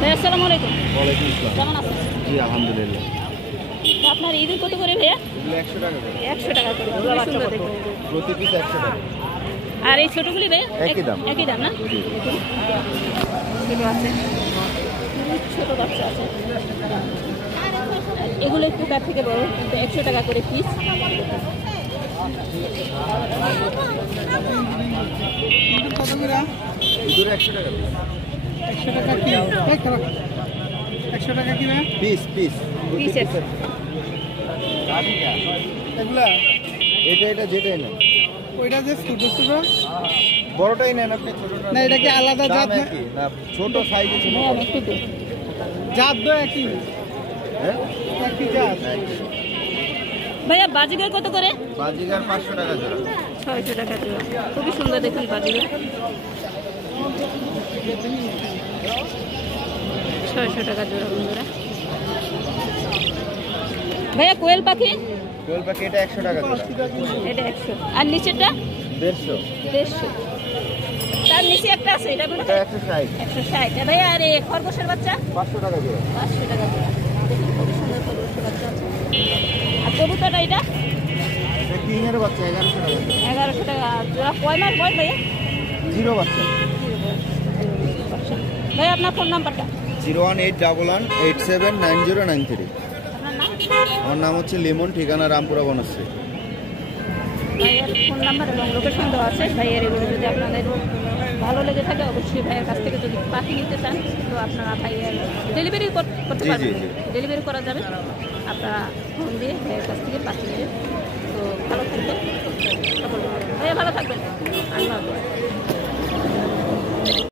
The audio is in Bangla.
ভাইয়া আসসালামু আলাইকুম। ওয়ালাইকুম আসসালাম। কেমন আছেন? জি আলহামদুলিল্লাহ। তো আপনার ঈদের কত করে ভাইয়া? এগুলো 100 টাকা করে। 100 টাকা করে। খুবই সুন্দর দেখুন। প্রতি পিস 100 টাকা। আর এই ছোটগুলি ভাইয়া? একই দাম। একই দাম না? জি। দেখুন। ছোট আছে। ছোট বাচ্চা আছে। এগুলো একটু তার থেকে বড়, কিন্তু 100 টাকা করে পিস। এগুলো 100 টাকা পিস। 100 টাকা কি? 100 টাকা কি না? Piece piece. পিসের। এগুলা এটা যেটাই নেন। ওইটা যে ছোট ছোট বড়টাই নেন আপনি, ছোটটা না, এটা কি আলাদা দাম জাত না? একই না, ছোট সাইজে ছোট। হ্যাঁ, একটু তো। জাত তো একই, হ্যাঁ একই জাত। ভাইয়া বাজিগার কত করে? বাজিগার 500 টাকা জোড়া। 600 টাকা জোড়া। খুবই সুন্দর দেখুন বাজিগার। 600 টাকা জোড়া বন্ধুরা। ভাইয়া কোয়েল পাখি? কোয়েল পাখি এটা 100 টাকা জোড়া। এটা 100। আর নিচেরটা? 150। 150। তার নিচে একটা আছে, এটা বলে এটা 160। 160। ভাইয়া আর এই খরগোশের বাচ্চা? 500 টাকা জোড়া। 500 টাকা জোড়া। দেখুন খুবই সুন্দর খরগোশের বাচ্চা আছে। আর কবুতরটা এটা? এটা কিং এর বাচ্চা 1100 টাকা জোড়া। 1100 টাকা জোড়া। কয় মাস বয়স ভাইয়া? জিরো বাচ্চা। ভাইয়া আপনার ফোন নাম্বারটা? 01811879093। আপনার নাম? আমার নাম হচ্ছে লিমন, ঠিকানা রামপুরা বনশ্রী। ভাইয়ের ফোন নাম্বার এবং লোকেশন দেওয়া আছে। ভাইয়ের এগুলো যদি আপনাদের ভালো লেগে থাকে, অবশ্যই ভাইয়ের কাছ থেকে যদি পাখি নিতে চান তো আপনারা ভাইয়ের ডেলিভারি করতে জি, পারবেন। জি, জি। ডেলিভারি করা যাবে, আপনারা ফোন দিয়ে ভাইয়ের কাছ থেকে পাখি নেবেন। তো ভালো থাকবেন, ভাইয়া ভালো থাকবেন। আল্লাহ হাফেজ।